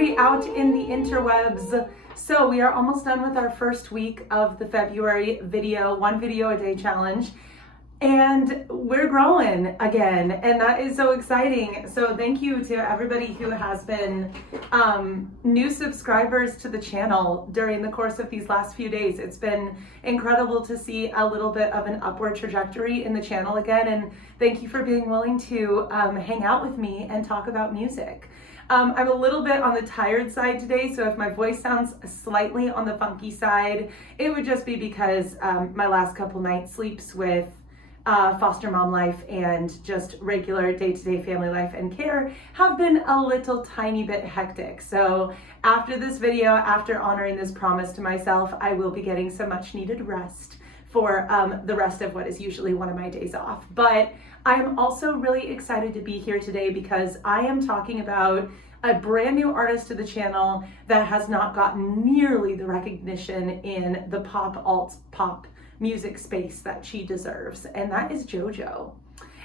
everybody out in the interwebs. So we are almost done with our first week of the February one video a day challenge. And we're growing again, and that is so exciting. So thank you to everybody who has been new subscribers to the channel during the course of these last few days. It's been incredible to see a little bit of an upward trajectory in the channel again, and thank you for being willing to hang out with me and talk about music. I'm a little bit on the tired side today, so if my voice sounds slightly on the funky side, it would just be because my last couple nights sleeps with foster mom life and just regular day-to-day family life and care have been a little tiny bit hectic. So after this video, after honoring this promise to myself, I will be getting some much needed rest for the rest of what is usually one of my days off. But I'm also really excited to be here today because I am talking about a brand new artist to the channel that has not gotten nearly the recognition in the pop music space that she deserves, and that is Jojo.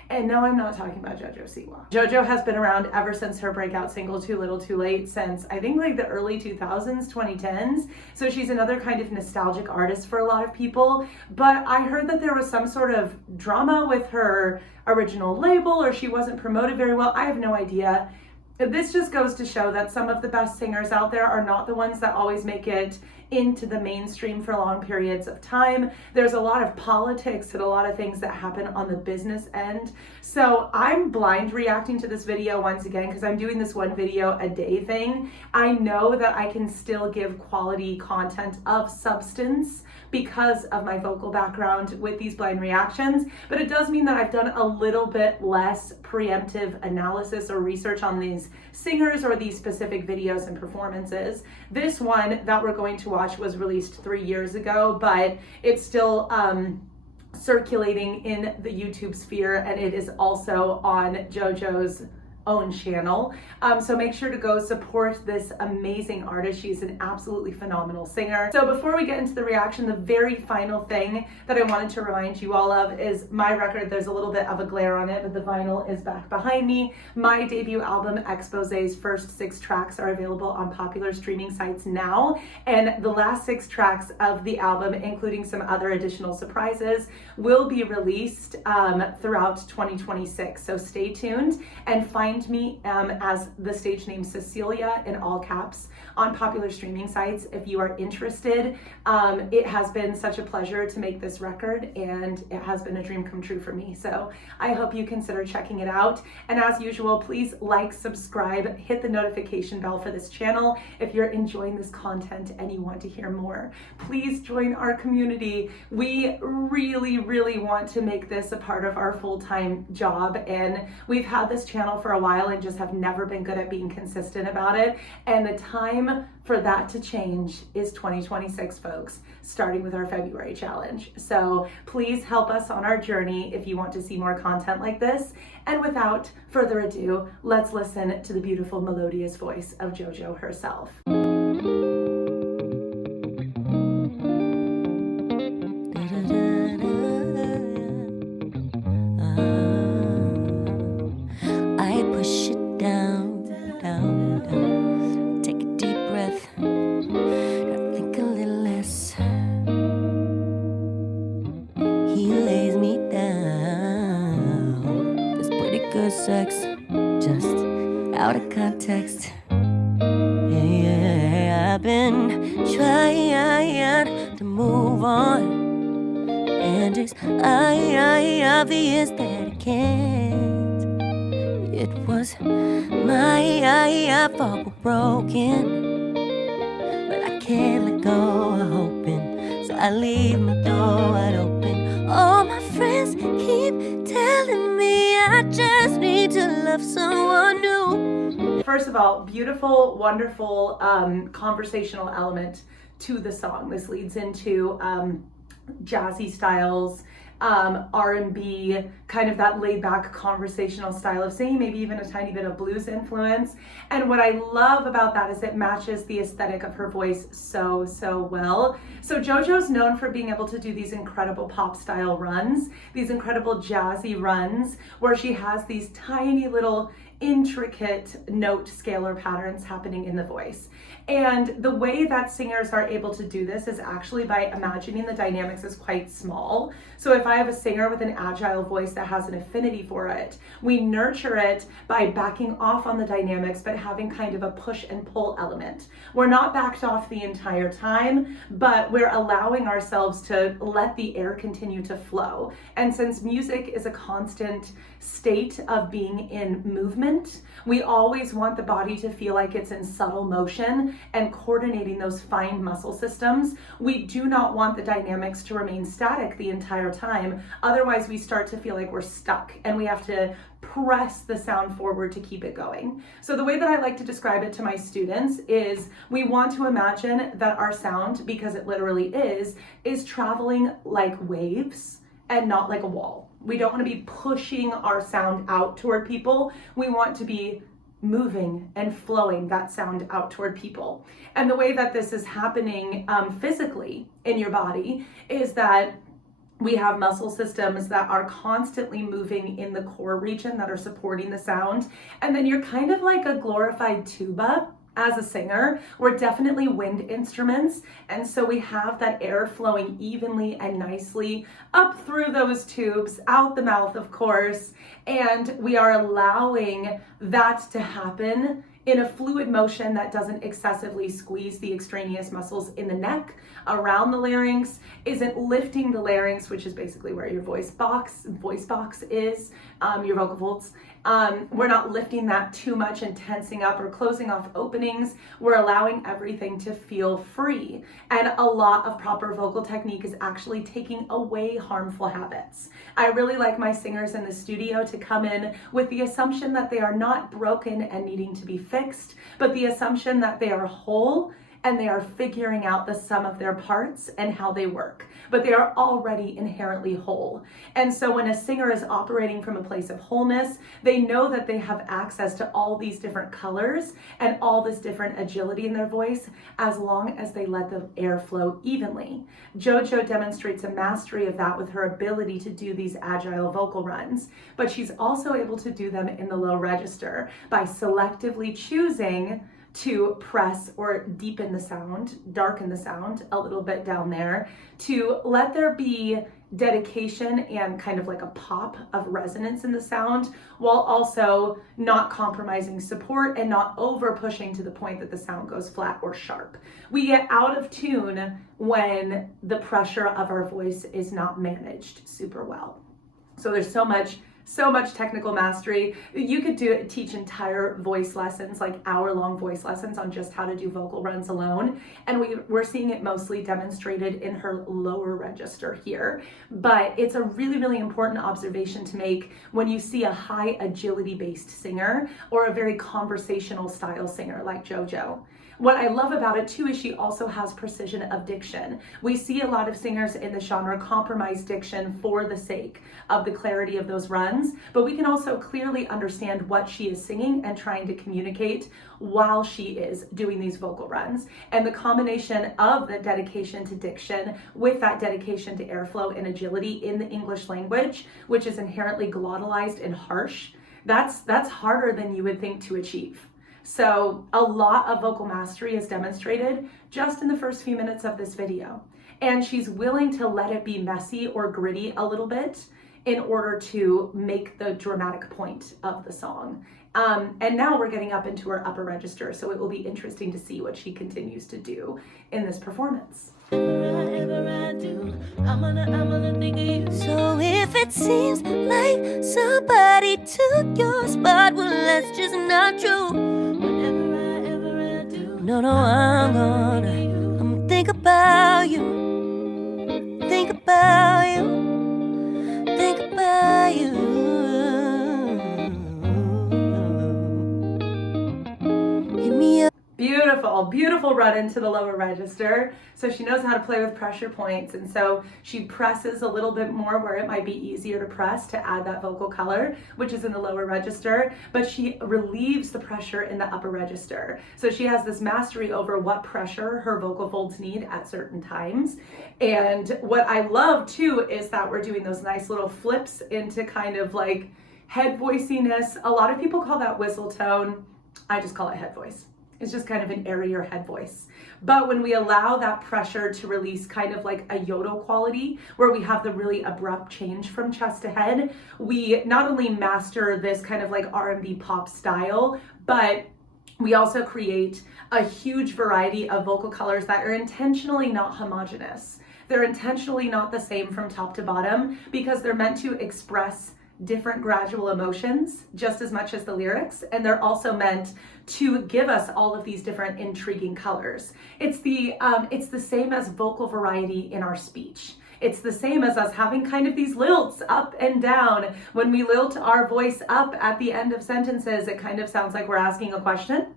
And no, I'm not talking about Jojo Siwa. Jojo has been around ever since her breakout single Too Little Too Late, since I think like the early 2000s, 2010s. So she's another kind of nostalgic artist for a lot of people. But I heard that there was some sort of drama with her original label, or she wasn't promoted very well. I have no idea. This just goes to show that some of the best singers out there are not the ones that always make it into the mainstream for long periods of time. There's a lot of politics and a lot of things that happen on the business end. So I'm blind reacting to this video once again because I'm doing this one video a day thing. I know that I can still give quality content of substance because of my vocal background with these blind reactions, but it does mean that I've done a little bit less preemptive analysis or research on these singers or these specific videos and performances. This one that we're going to watch was released 3 years ago, but it's still circulating in the YouTube sphere, and it is also on Jojo's own channel. So make sure to go support this amazing artist. She's an absolutely phenomenal singer. So before we get into the reaction, the very final thing that I wanted to remind you all of is my record. There's a little bit of a glare on it, but the vinyl is back behind me. My debut album, Expose's first 6 tracks are available on popular streaming sites now, and the last 6 tracks of the album, including some other additional surprises, will be released throughout 2026. So stay tuned and find me as the stage name Cecilia in all caps on popular streaming sites if you are interested. It has been such a pleasure to make this record, and it has been a dream come true for me. So I hope you consider checking it out. And as usual, please like, subscribe, hit the notification bell for this channel if you're enjoying this content and you want to hear more. Please join our community. We really, really want to make this a part of our full-time job, and we've had this channel for a while and just have never been good at being consistent about it. And the time for that to change is 2026, folks, starting with our February challenge. So please help us on our journey if you want to see more content like this. And without further ado, let's listen to the beautiful melodious voice of Jojo herself. Sex, just out of context. Yeah, I've been trying to move on, and it's obvious that I can't. It was my fault, we're broken, but I can't let go of hoping, so I leave my door wide open. All my friends keep telling me I just need to love someone new. First of all, beautiful, wonderful conversational element to the song. This leads into jazzy styles, R&B, kind of that laid back conversational style of singing, maybe even a tiny bit of blues influence. And what I love about that is it matches the aesthetic of her voice so well. So Jojo's known for being able to do these incredible pop style runs, these incredible jazzy runs where she has these tiny little intricate note scalar patterns happening in the voice. And the way that singers are able to do this is actually by imagining the dynamics as quite small. So if I have a singer with an agile voice that has an affinity for it, we nurture it by backing off on the dynamics, but having kind of a push and pull element. We're not backed off the entire time, but we're allowing ourselves to let the air continue to flow. And since music is a constant state of being in movement, we always want the body to feel like it's in subtle motion and coordinating those fine muscle systems. We do not want the dynamics to remain static the entire time. Otherwise, we start to feel like we're stuck and we have to press the sound forward to keep it going. So the way that I like to describe it to my students is we want to imagine that our sound, because it literally is traveling like waves and not like a wall. We don't want to be pushing our sound out toward people. We want to be moving and flowing that sound out toward people. And the way that this is happening physically in your body is that we have muscle systems that are constantly moving in the core region that are supporting the sound. And then you're kind of like a glorified tuba. As a singer, we're definitely wind instruments, and so we have that air flowing evenly and nicely up through those tubes, out the mouth, of course, and we are allowing that to happen in a fluid motion that doesn't excessively squeeze the extraneous muscles in the neck, around the larynx, isn't lifting the larynx, which is basically where your voice box is, your vocal folds. We're not lifting that too much and tensing up or closing off openings. We're allowing everything to feel free. And a lot of proper vocal technique is actually taking away harmful habits. I really like my singers in the studio to come in with the assumption that they are not broken and needing to be fixed, but the assumption that they are whole and they are figuring out the sum of their parts and how they work, but they are already inherently whole. And so when a singer is operating from a place of wholeness, they know that they have access to all these different colors and all this different agility in their voice as long as they let the air flow evenly. Jojo demonstrates a mastery of that with her ability to do these agile vocal runs, but she's also able to do them in the low register by selectively choosing to press or deepen the sound, darken the sound a little bit down there, to let there be dedication and kind of like a pop of resonance in the sound, while also not compromising support and not over pushing to the point that the sound goes flat or sharp. We get out of tune when the pressure of our voice is not managed super well. So there's so much technical mastery. You could teach entire voice lessons, like hour-long voice lessons on just how to do vocal runs alone. And we're seeing it mostly demonstrated in her lower register here. But it's a really, really important observation to make when you see a high agility-based singer or a very conversational style singer like Jojo. What I love about it too is she also has precision of diction. We see a lot of singers in the genre compromise diction for the sake of the clarity of those runs, but we can also clearly understand what she is singing and trying to communicate while she is doing these vocal runs. And the combination of the dedication to diction with that dedication to airflow and agility in the English language, which is inherently glottalized and harsh, that's harder than you would think to achieve. So a lot of vocal mastery is demonstrated just in the first few minutes of this video. And she's willing to let it be messy or gritty a little bit in order to make the dramatic point of the song. And now we're getting up into her upper register, so it will be interesting to see what she continues to do in this performance. Whatever I do, I'm gonna think of you. So if it seems like somebody took your spot, well, that's just not true. Whatever I do, no, I'm gonna think about you, think about you, think about you. Hit me up. Beautiful run into the lower register. So she knows how to play with pressure points, and so she presses a little bit more where it might be easier to press to add that vocal color, which is in the lower register, but she relieves the pressure in the upper register. So she has this mastery over what pressure her vocal folds need at certain times. And what I love too is that we're doing those nice little flips into kind of like head voiciness. A lot of people call that whistle tone. I just call it head voice. It's just kind of an airier head voice. But when we allow that pressure to release kind of like a yodel quality, where we have the really abrupt change from chest to head, we not only master this kind of like R&B pop style, but we also create a huge variety of vocal colors that are intentionally not homogeneous. They're intentionally not the same from top to bottom because they're meant to express different gradual emotions just as much as the lyrics, and they're also meant to give us all of these different intriguing colors. It's the same as vocal variety in our speech. It's the same as us having kind of these lilts up and down. When we lilt our voice up at the end of sentences, it kind of sounds like we're asking a question.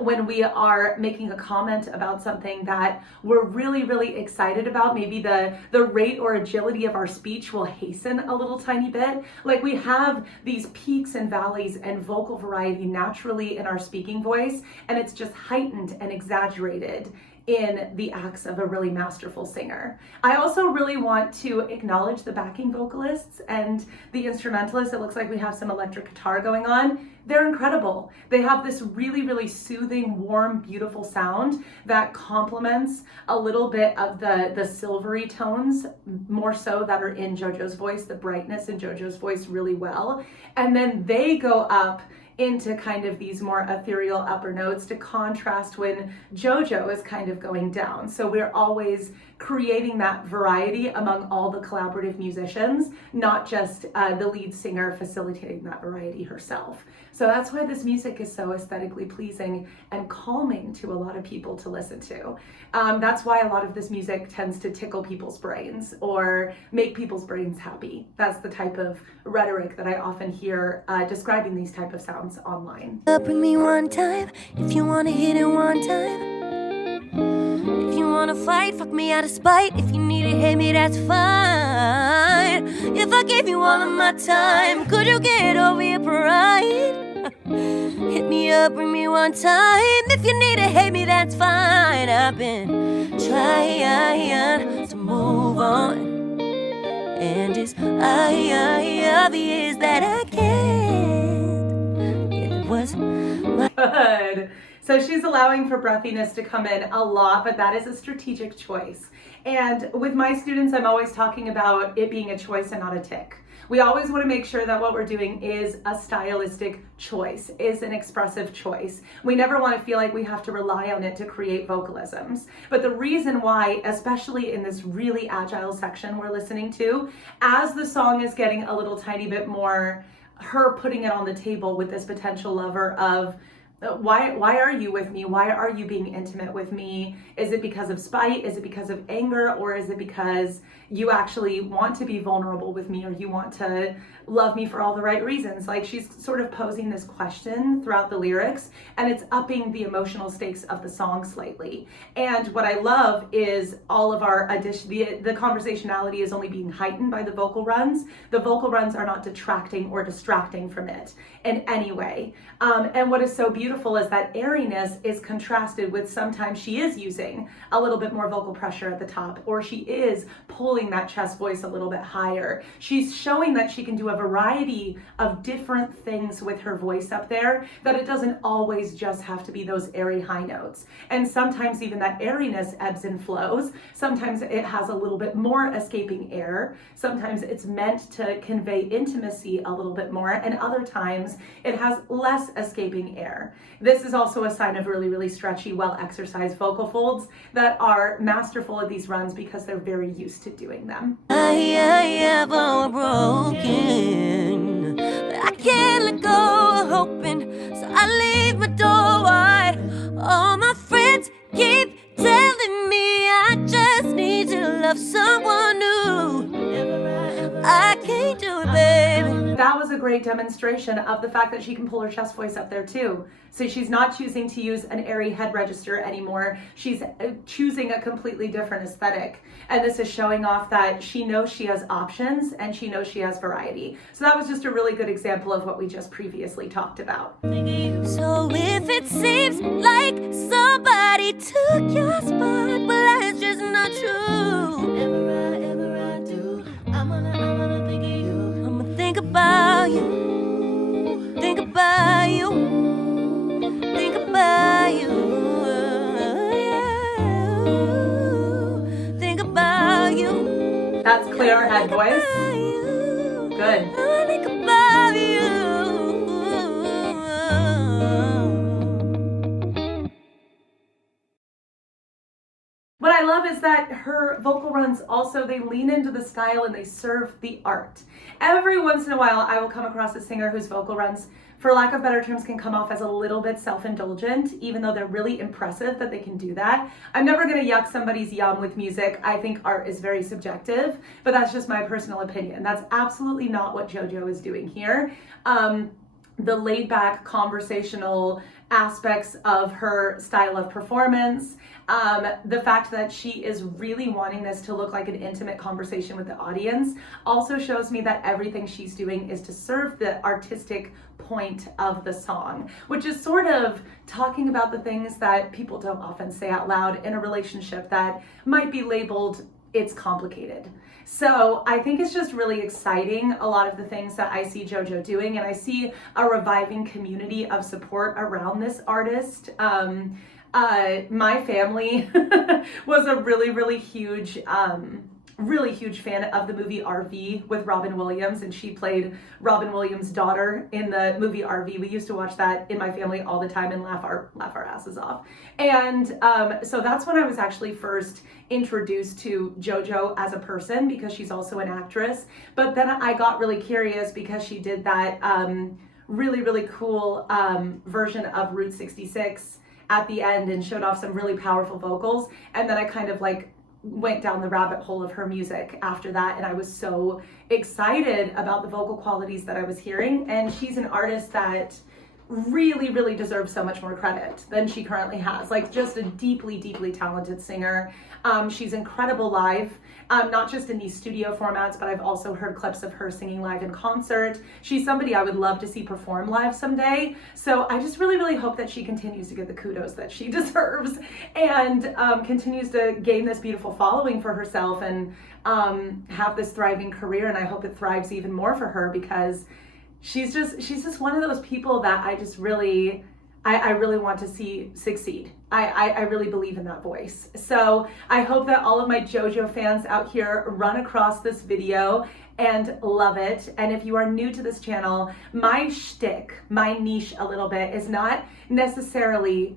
When we are making a comment about something that we're really, really excited about, maybe the rate or agility of our speech will hasten a little tiny bit. Like we have these peaks and valleys and vocal variety naturally in our speaking voice, and it's just heightened and exaggerated in the acts of a really masterful singer. I also really want to acknowledge the backing vocalists and the instrumentalists. It looks like we have some electric guitar going on. They're incredible. They have this really, really soothing, warm, beautiful sound that complements a little bit of the silvery tones, more so that are in Jojo's voice, the brightness in Jojo's voice really well. And then they go up into kind of these more ethereal upper notes to contrast when Jojo is kind of going down. So we're always creating that variety among all the collaborative musicians, not just the lead singer facilitating that variety herself. So that's why this music is so aesthetically pleasing and calming to a lot of people to listen to. That's why a lot of this music tends to tickle people's brains or make people's brains happy. That's the type of rhetoric that I often hear describing these type of sounds online. Bring me one time, if you wanna hit it one time. If you wanna fight, fuck me out of spite. If you need to hate me, that's fine. If I gave you all of my time, could you get over your pride? Hit me up, bring me one time. If you need to hate me, that's fine. I've been trying to move on, and it's obvious that I can't. It was my Good. So she's allowing for breathiness to come in a lot, but that is a strategic choice. And with my students, I'm always talking about it being a choice and not a tick. We always want to make sure that what we're doing is a stylistic choice, is an expressive choice. We never want to feel like we have to rely on it to create vocalisms. But the reason why, especially in this really agile section we're listening to, as the song is getting a little tiny bit more, her putting it on the table with this potential lover of, why are you with me? Why are you being intimate with me? Is it because of spite? Is it because of anger? Or is it because you actually want to be vulnerable with me, or you want to love me for all the right reasons? Like, she's sort of posing this question throughout the lyrics, and it's upping the emotional stakes of the song slightly. And what I love is all of our addition, the conversationality is only being heightened by the vocal runs. The vocal runs are not detracting or distracting from it in any way. And what is so beautiful is that airiness is contrasted with sometimes she is using a little bit more vocal pressure at the top, or she is pulling that chest voice a little bit higher. She's showing that she can do a variety of different things with her voice up there, that it doesn't always just have to be those airy high notes. And sometimes even that airiness ebbs and flows. Sometimes it has a little bit more escaping air. Sometimes it's meant to convey intimacy a little bit more, and other times it has less escaping air. This is also a sign of really, really stretchy, well-exercised vocal folds that are masterful at these runs because they're very used to doing them. I have all broken, but I can't let go of hoping, so I leave my door wide. All my friends keep telling me I just need to love someone new. I can't do it, baby. That was a great demonstration of the fact that she can pull her chest voice up there too. So she's not choosing to use an airy head register anymore. She's choosing a completely different aesthetic. And this is showing off that she knows she has options and she knows she has variety. So that was just a really good example of what we just previously talked about. So if it seems like somebody took your spot, well, that's just not true. Ever I do, I'm gonna think of you. I'ma think about That's clear head voice. Good. I think about you. What I love is that her vocal runs also, they lean into the style and they serve the art. Every once in a while, I will come across a singer whose vocal runs, for lack of better terms, can come off as a little bit self-indulgent, even though they're really impressive that they can do that. I'm never gonna yuck somebody's yum with music. I think art is very subjective, but that's just my personal opinion. That's absolutely not what Jojo is doing here. The laid-back conversational aspects of her style of performance, the fact that she is really wanting this to look like an intimate conversation with the audience also shows me that everything she's doing is to serve the artistic point of the song, which is sort of talking about the things that people don't often say out loud in a relationship that might be labeled it's complicated. So I think it's just really exciting, a lot of the things that I see Jojo doing, and I see a reviving community of support around this artist. My family was a really huge fan of the movie RV with Robin Williams, and she played Robin Williams' daughter in the movie RV. We used to watch that in my family all the time and laugh our asses off. And so that's when I was actually first introduced to Jojo as a person, because she's also an actress. But then I got really curious because she did that really cool version of Route 66 at the end and showed off some really powerful vocals. And then I kind of like went down the rabbit hole of her music after that, and I was so excited about the vocal qualities that I was hearing. And she's an artist that really deserves so much more credit than she currently has. Like, just a deeply talented singer. She's incredible live, not just in these studio formats, but I've also heard clips of her singing live in concert. She's somebody I would love to see perform live someday. So I just really hope that she continues to get the kudos that she deserves, and continues to gain this beautiful following for herself, and have this thriving career. And I hope it thrives even more for her, because she's just one of those people that I just really want to see succeed. I really believe in that voice. So I hope that all of my Jojo fans out here run across this video and love it. And if you are new to this channel, my shtick, my niche a little bit, is not necessarily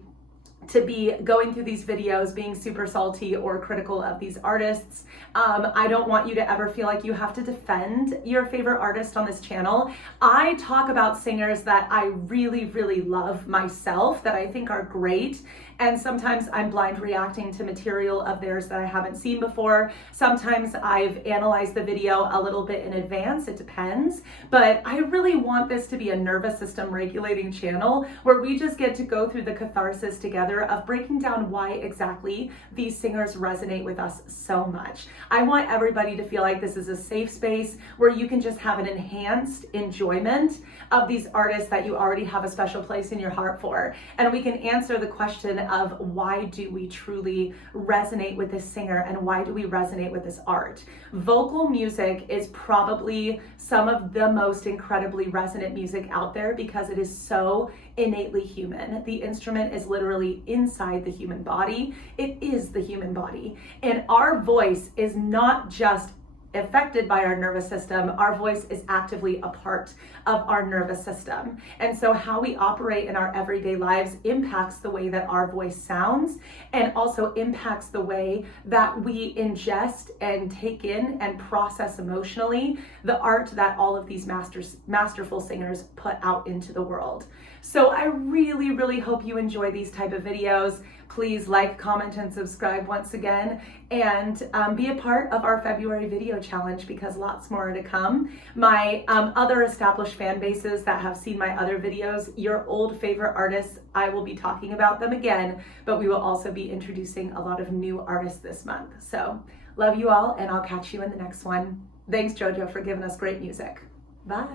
to be going through these videos being super salty or critical of these artists. I don't want you to ever feel like you have to defend your favorite artist on this channel. I talk about singers that I really love myself, that I think are great. And sometimes I'm blind reacting to material of theirs that I haven't seen before. Sometimes I've analyzed the video a little bit in advance, it depends. But I really want this to be a nervous system regulating channel where we just get to go through the catharsis together of breaking down why exactly these singers resonate with us so much. I want everybody to feel like this is a safe space where you can just have an enhanced enjoyment of these artists that you already have a special place in your heart for. And we can answer the question of why do we truly resonate with this singer, and why do we resonate with this art? Vocal music is probably some of the most incredibly resonant music out there because it is so innately human. The instrument is literally inside the human body. It is the human body. And our voice is not just affected by our nervous system. Our voice is actively a part of our nervous system. And so how we operate in our everyday lives impacts the way that our voice sounds, and also impacts the way that we ingest and take in and process emotionally the art that all of these masterful singers put out into the world. So I really hope you enjoy these type of videos. Please like, comment, and subscribe once again, and be a part of our February video challenge, because lots more are to come. My other established fan bases that have seen my other videos, your old favorite artists, I will be talking about them again, but we will also be introducing a lot of new artists this month. So love you all, and I'll catch you in the next one. Thanks, Jojo, for giving us great music. Bye.